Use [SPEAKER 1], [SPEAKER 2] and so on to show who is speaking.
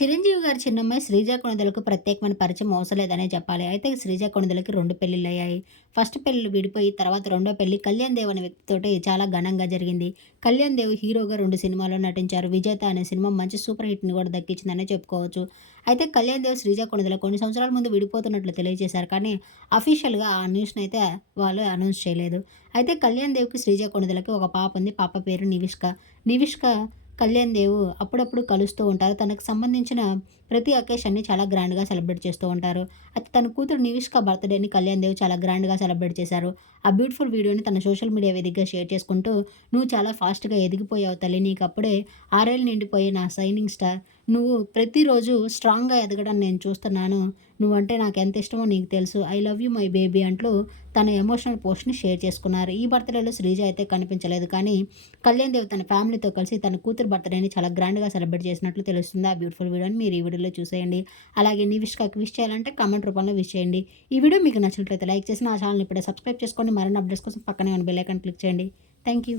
[SPEAKER 1] చిరంజీవి గారి చిన్నమ్మాయి శ్రీజ కొణుదలకు ప్రత్యేకమైన పరిచయం అవసరలేదనే చెప్పాలి. అయితే శ్రీజ కొణిదలకి 2 పెళ్ళిళ్ళయ్యాయి. ఫస్ట్ పెళ్ళి విడిపోయి తర్వాత రెండో పెళ్ళి కళ్యాణ్ దేవ్ అనే వ్యక్తితోటి చాలా ఘనంగా జరిగింది. కళ్యాణ్ దేవ్ హీరోగా రెండు సినిమాల్లో నటించారు. 'విజేత' అనే సినిమా మంచి సూపర్ హిట్‌ని కూడా దక్కించిందనే చెప్పుకోవచ్చు. అయితే కళ్యాణ్ దేవ్, శ్రీజ కొణిదల కొన్ని సంవత్సరాల ముందు విడిపోతున్నట్లు తెలియజేశారు. కానీ అఫీషియల్‌గా ఆ న్యూస్ని అయితే వాళ్ళు అనౌన్స్ చేయలేదు. అయితే కళ్యాణ్ దేవ్‌కి, శ్రీజ కొణుదలకి ఒక పాప ఉంది. పాప పేరు నివిష్క. నివిష్క కళ్యాణ్ దేవ్ అప్పుడప్పుడు కలుస్తూ ఉంటారు. తనకు సంబంధించిన ప్రతి అకేషన్‌ని చాలా గ్రాండ్‌గా సెలబ్రేట్ చేస్తూ ఉంటారు. అయితే తన కూతురు నివిష్క బర్త్‌డేని కళ్యాణ్ దేవ్ చాలా గ్రాండ్‌గా సెలబ్రేట్ చేశారు. ఆ బ్యూటిఫుల్ వీడియోని తన సోషల్ మీడియా వేదికగా షేర్ చేసుకుంటూ "నువ్వు చాలా ఫాస్ట్‌గా ఎదిగిపోయావు తల్లి. నీకు అప్పుడే ఆరేళ్ళు నిండిపోయి నా సైనింగ్ స్టార్. నువ్వు ప్రతిరోజు స్ట్రాంగ్‌గా ఎదగడం నేను చూస్తున్నాను. నువ్వంటే ఎంత ఇష్టమో నీకు తెలుసు. I love you my baby" అంటూ తన ఎమోషనల్ పోస్ట్‌ని షేర్ చేసుకున్నారు. ఈ బర్త్‌డేలో శ్రీజ అయితే కనిపించలేదు. కానీ కళ్యాణ్ దేవ్ తన ఫ్యామిలీతో కలిసి తన కూతురు బర్త్‌డేని చాలా గ్రాండ్‌గా సెలబ్రేట్ చేసినట్లు తెలుస్తుంది. ఆ బ్యూటిఫుల్ వీడియోని మీరు ఈ వీడియోలో చూసేయండి. అలాగే నివిష్కకి విష్ చేయాలంటే కామెంట్ రూపంలో విష్ చేయండి. ఈ వీడియో మీకు నచ్చినట్లయితే లైక్ చేసి నా ఛానల్ ఇప్పుడే సబ్స్క్రైబ్ చేసుకోండి. మరిన్ని అప్డేట్స్ కోసం పక్కనే ఉన్న బెల్ ఐకాన్ క్లిక్ చేయండి. Thank you.